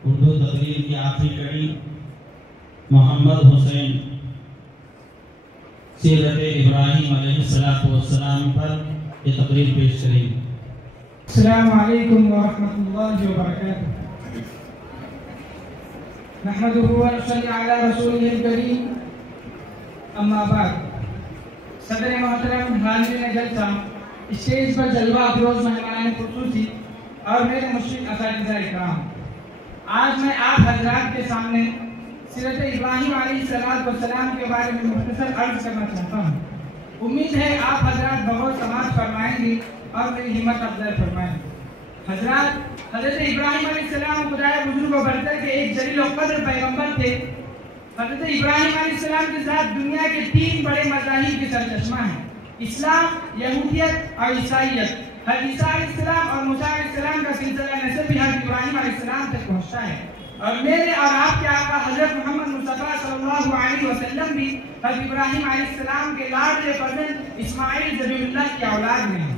उर्दू तकरीर की आखिरी कड़ी मोहम्मद हुसैन सीरत इब्राहिम अलैहिस्सलाम पर ये तकरीर पेश करेंगे। अस्सलामु अलैकुम व रहमतुल्लाहि व बरकातुहू। नहमदुहु व नसल्ली अला रसूलिहिल करीम, अम्मा बाद। सदर मोहतरम, हाज़िरीन जलसा, स्टेज पर जलवा अफरोज मेहमान खुसूसी और मेरे मुश्किल असातिज़ा इकराम, आज मैं आप हजरात के सामने सीरत इब्राहिम अलैहिस्सलाम के बारे में मुख्तसर अर्ज करना चाहता हूँ। उम्मीद है आप हजरात बहुत समाज फरमाएंगे और मेरी हिम्मत अफजाई फरमाएंगे। हजरात, हजरत इब्राहिम अलैहिस्सलाम खुदाए बुजुर्ग व बरतर के एक जलील व क़द्र पैगंबर थे। हजरत इब्राहिम अलैहिस्सलाम के साथ दुनिया के 3 बड़े मज़ाहिब के सरचश्मा हैं, इस्लाम, यहूदियत और ईसाईयत। हज़रत ईसा अलैहिस्सलाम और मूसा अलैहिस्सलाम का सिलसिला नसब भी हज़रत इब्राहिम अलैहिस्सलाम तक पहुँचता है और मेरे और आपके आका हज़रत मोहम्मद मुस्तफ़ा सल्लल्लाहु अलैहि वसल्लम भी हज़रत इब्राहिम अलैहिस्सलाम के लाडले फर्जंद इस्माइल ज़बीहुल्लाह की औलाद में हैं।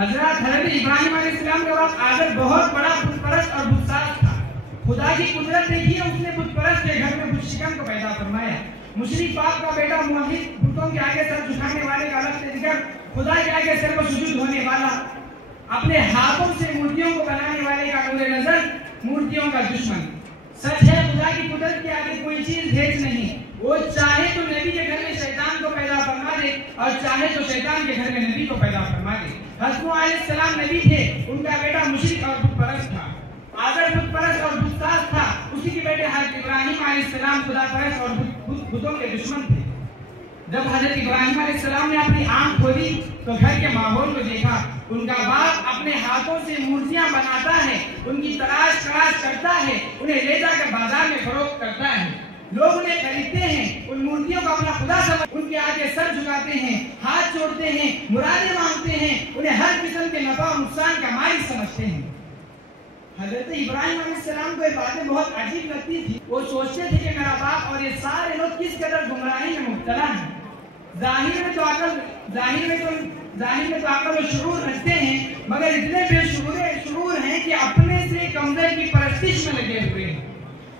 हज़रत इब्राहिम अलैहिस्सलाम के बाद आदर बहुत बड़ा बुतपरस्त और बुतसाज था। खुदा की कुदरत देखिए, उसने बुतपरस्त के घर में बुतशिकन को पैदा फरमाया। मुशरिक पाक का बेटा मुवहिद, बुतों के आगे सर झुकाने वाले का अलग से जिक्र, खुदा के आगे सर पर सुजूद होने वाला, अपने हाथों से मूर्तियों को बनाने वाले का नूरे नजर, मूर्तियों का दुश्मन। सच है, खुदा की कुदरत के आगे कोई चीज हेज नहीं। वो चाहे तो नबी के घर में शैतान को पैदा फरमा दे और चाहे तो शैतान के घर में नबी को पैदा फरमा दे। हज़रत नूह अलैहिस्सलाम नबी थे, उनका बेटा मुशरिक और बुतपरस्त था। आदर बुतपरस्त और बुतसाज था, उसी के बेटे हज़रत इब्राहिम अलैहिस्सलाम खुदापरस्त और बुतों के दुश्मन थे। जब हज़रत इब्राहिम अलैहिस्सलाम ने अपनी आंख खोली तो घर के माहौल को देखा। उनका बाप अपने हाथों से मूर्तियां बनाता है, उनकी तलाश करता है, उन्हें ले जाकर बाजार में फरोख्त करता है। लोग उन्हें खरीदते हैं, उन मूर्तियों को अपना खुदा समझ उनके आगे सर झुकाते हैं, हाथ जोड़ते हैं, मुरादें मांगते हैं, उन्हें हर किस्म के नफा और नुकसान का मालिक समझते हैं। हज़रत इब्राहिम अलैहिस्सलाम को ये बातें बहुत अजीब लगती थी। वो सोचते थे कि मेरा बाप और ये सारे लोग किस कदर गुमराही में मुब्तला हैं। जाहिर में तो अकल और शुरूर रखते हैं, मगर इतने बेशुरूर हैं कि अपने से कमजोर की परस्तिश में लगे हुए हैं।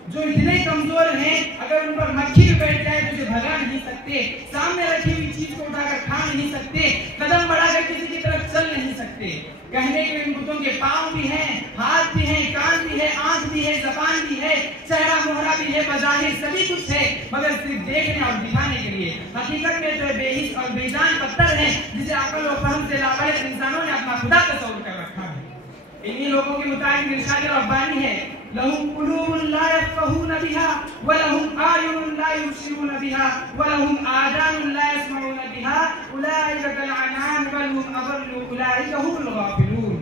जो इतने कमजोर हैं, अगर उन पर मक्खी भी बैठ जाए तो उसे भगा नहीं सकते, सामने रखी हुई चीज को उठाकर खा नहीं सकते, कदम बढ़ाकर किसी की तरफ चल नहीं सकते। कहने के इन बुतों के पांव भी हैं, हाथ भी हैं, कान भी है, आंख भी है, जबान भी है, चेहरा मोहरा भी है, बजाहिर सभी कुछ है, मगर सिर्फ देखने और दिखाने के लिए। हकीकत में तो बेहिस और बेजान पत्थर है, जिसे अकल और फहम से लावारिस इंसानों ने अपना खुदा तस्वुर कर रखा है। इन्हीं लोगों के मुताबिक इरशाद रब्बानी है, लहुम कुलूबुन ला यफ़क़हून बिहा व लहुम आयुनुन ला युबसिरून बिहा व लहुम आज़ानुन ला यस्मऊन बिहा उलाइका कल अनआम बल हुम अज़ल्लु उलाइका हुमुल गाफ़िलून।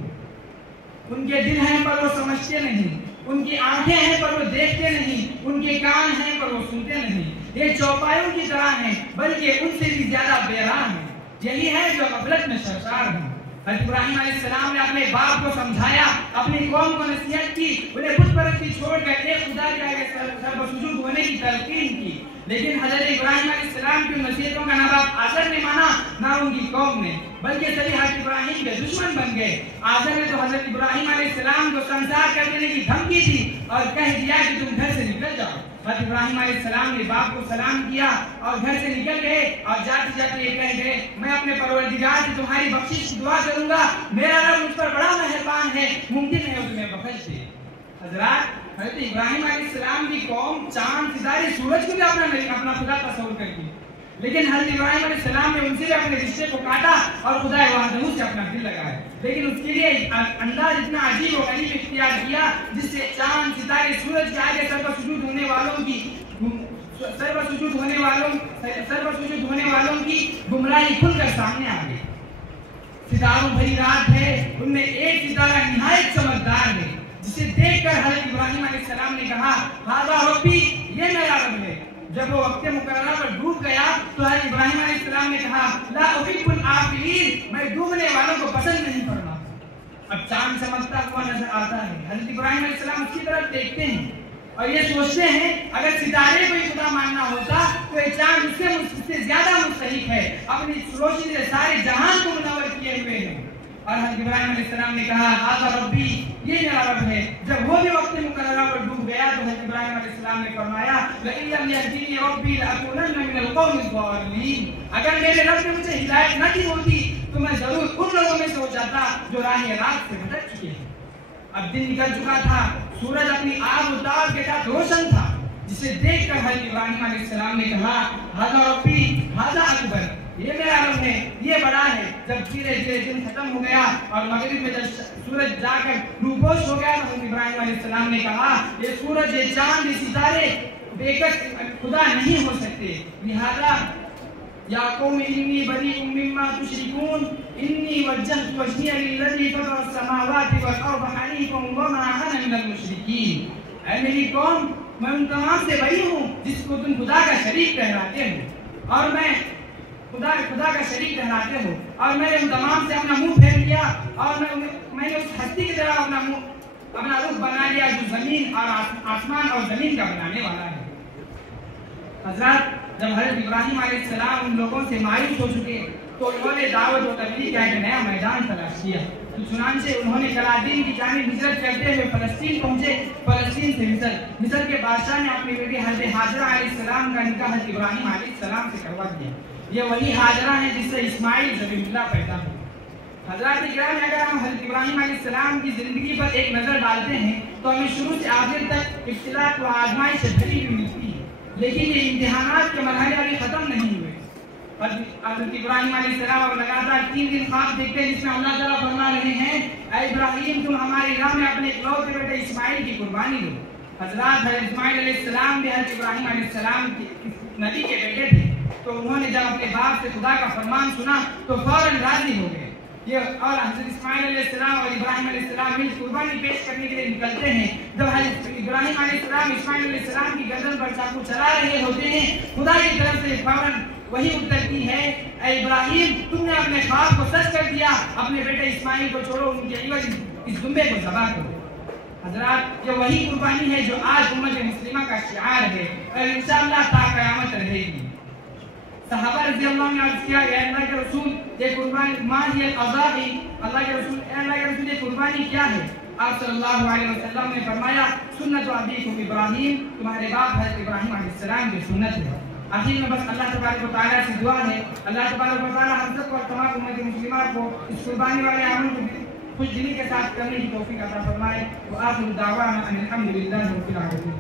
उनके दिल हैं पर वो समझते नहीं, उनकी आंखें हैं पर वो देखते नहीं, उनके कान हैं पर वो सुनते नहीं। ये चौपायों की तरह हैं, बल्कि उनसे भी ज्यादा बेराह हैं। यही है जो गफलत में सरशार हैं। हज़रत इब्राहिम अलैहिस्सलाम ने अपने बाप को समझाया, अपनी कौम को नसीहत की, उन्हें बुत परस्ती छोड़कर एक खुदा के आगे सर्वसुजूद होने की तलकीन की। लेकिन हज़रत इब्राहिम अलैहिस्सलाम की नसीहतों का ना बाप आज़र ने माना, ना उनकी कौम ने, बल्कि सभी हज़रत इब्राहिम के दुश्मन बन गए। आज़र ने तो हज़रत इब्राहिम अलैहिस्सलाम को संसार कर देने की धमकी दी और कह दिया कि तुम घर से निकल जाओ। हज़रत इब्राहिम अलैहिस्सलाम ने बाप को सलाम किया और घर से निकल गए और जाते जाते ये कह गए, मैं अपने परवरदिगार से तुम्हारी बख्शिश की दुआ करूंगा, मेरा रब मुझ पर बड़ा मेहरबान है, मुमकिन है उसमें बख्श दे। हज़रात, हज़रत इब्राहिम अलैहिस्सलाम की कौम चांद सितारे सूरज को भी अपना खुदा तस्वुर करती, लेकिन हज़रत इब्राहिम अलैहिस्सलाम ने उनसे भी अपने रिश्ते को काटा और खुदा वहदहू से अपना दिल लगाया। लेकिन उसके लिए अंदाज इतना अजीब और गरीब इख्तियार किया जिससे चांद सितारे सूरज के आगे सर्वसुजूद होने वालों की गुमराही खुलकर सामने आ गई। सितारों भरी रात है, उनमें एक सितारा निहायत चमकदार है, जिसे देखकर हज़रत इब्राहिम अलैहिस्सलाम ने कहा, हाज़ा रब्बी, ये मेरा रब है। जब वो वक्त मुकर्ररा पर डूब गया तो हज़रत इब्राहिम अलैहिस्सलाम ने कहा, ला उहिब्बुल आफिलीन, मैं डूबने वालों को पसंद नहीं करता। अब चांद चमकता हुआ नजर आता है। हज़रत इब्राहिम अलैहिस्सलाम उसकी तरफ देखते हैं और ये सोचते हैं, अगर सितारे को ही खुदा मानना होता तो ये चांद उससे ज्यादा मुस्तहिक है, अपनी रोशनी से सारे जहान को मुनव्वर किए हुए हैं। और हज़रत इब्राहिम अलैहिस्सलाम ने कहा, हाज़ा रब्बी, ये मेरा रब है। जब वो भी वक्त मुकर्ररा पर डूब गया तो हज़रत इब्राहीम अलैहिस्सलाम ने फरमाया लइल्लम यहदीनी रब्बी लअकूनन्ना मिनल कौमिज़ ज़ालिमीन, अगर मेरे रब ने मुझे हिदायत न दी होती तो मैं जरूर उन लोगों में से हो जाता जो राह रात से भटक चुके हैं। अब दिन निकल चुका था, सूरज अपनी आग उतार के साथ रोशन था, जिसे देखकर हज़रत इब्राहीम अलैहिस्सलाम ने कहा हाज़ा रब्बी हाज़ा अकबर, ये मेरा रब है, ये बड़ा है। जब धीरे धीरे दिन खत्म हो गया और मगरिब में जब सूरज जाकर रूपोश हो गया तो हज़रत इब्राहीम अलैहिस्सलाम ने कहा ये सूरज, ये चांद, ये सितारे बेकस खुदा नहीं हो सकते, लिहाजा या कौम इन्नी बरीउम मिम्मा तुशरिकून इन्नी वज्जहतु वजहिया लिल्लज़ी फ़तरा अस्समावाति वल अर्ज़ हनीफ़न वमा अना मिनल मुशरिकीन। ऐ मेरी कौम, मैं उन तमाम से बरी हूँ जिसको तुम खुदा का शरीक ठहराते हो, और मैं खुदा का शरीक ठहराते हो, और मैंने उन तमाम से अपना मुंह फेर लिया और मैंने उस हस्ती की तरह अपना रुख बना लिया जो जमीन और आसमान और जमीन का बनाने वाला है। हजरत, जब हज़रत इब्राहीम अलैहिस्सलाम उन लोगों से मायूस हो चुके तो उन्होंने दावत और तबलीग का एक नया मैदान तलाश किया। तो चुनांचे उन्होंने कलादीन की जानिब हिजरत करते हुए फलस्तीन पहुंचे। फलस्तीन से मिस्र के बादशाह ने अपनी बेटी हज़रत हाजरा अलैहिस्सलाम का निकाह हज़रत इब्राहीम अलैहिस्सलाम से करवा दिया। ये वही हाजरा है जिससे इस्माइल ज़बीहुल्लाह पैदा हुआ। हज़रात इकराम, अगर हम हज़रत इब्राहीम अलैहिस्सलाम की ज़िंदगी पर एक नज़र डालते हैं तो हमें शुरू से आखिर तक इब्तिलात व आज़माइश से भरी हुई मिलती है, लेकिन ये इम्तिहानात के मरहले अभी ख़त्म नहीं हुए। हज़रत इब्राहीम अलैहिस्सलाम अब लगातार 3 दिन ख्वाब देखते हैं जिसमें अल्लाह ताला फरमा रहे हैं ऐ इब्राहीम, तुम हमारी राह में अपने इकलौते बेटे इस्माइल की कुर्बानी दो। हज़रत इस्माइल अलैहिस्सलाम भी हज़रत इब्राहीम अलैहिस्सलाम की नबी के बेटे थे, तो उन्होंने जब अपने बाप से खुदा का फरमान सुना तो फौरन राजी हो गए। ये और हज़रत इस्माइल अलैहिस्सलाम और इब्राहीम अलैहिस्सलाम मिल कुर्बानी पेश करने के लिए निकलते हैं। जब हज़रत इब्राहीम अलैहिस्सलाम इस्माइल अलैहिस्सलाम की गर्दन पर चाकू चला रहे होते हैं, खुदा की तरफ से फौरन वही उतरती है ऐ इब्राहीम, तुमने अपने ख्वाब को सच कर दिया, अपने बेटे इस्माइल को छोड़ो, उनके इवज इस दुम्बे को ज़बह करो। हज़रात, ये वही कुर्बानी है जो आज उम्मत मुस्लिमा का शिआर है और इंशाअल्लाह ता क़यामत रहेगी। सहाबा रज़ियल्लाहु अन्हुम ने अर्ज़ किया अल्लाह के रसूल, ये कुर्बानी मा हिय अज़ाही, अल्लाह के रसूल ये कुर्बानी क्या है? आप सल्लल्लाहु अलैहि वसल्लम ने फरमाया सुन्नत अबीकुम इब्राहीम, तुम्हारे बाप हज़रत इब्राहीम अलैहिस्सलाम की सुन्नत है। आखिर में बस अल्लाह तबारक व तआला से दुआ है, अल्लाह तबारक व तआला हम सबको और तमाम उम्मत मुस्लिमा को इस कुर्बानी वाले अमल को खुश दिली के साथ करने की तौफीक अता फरमाए। व आखिर दावाना अनिल हम्दुलिल्लाहि रब्बिल आलमीन।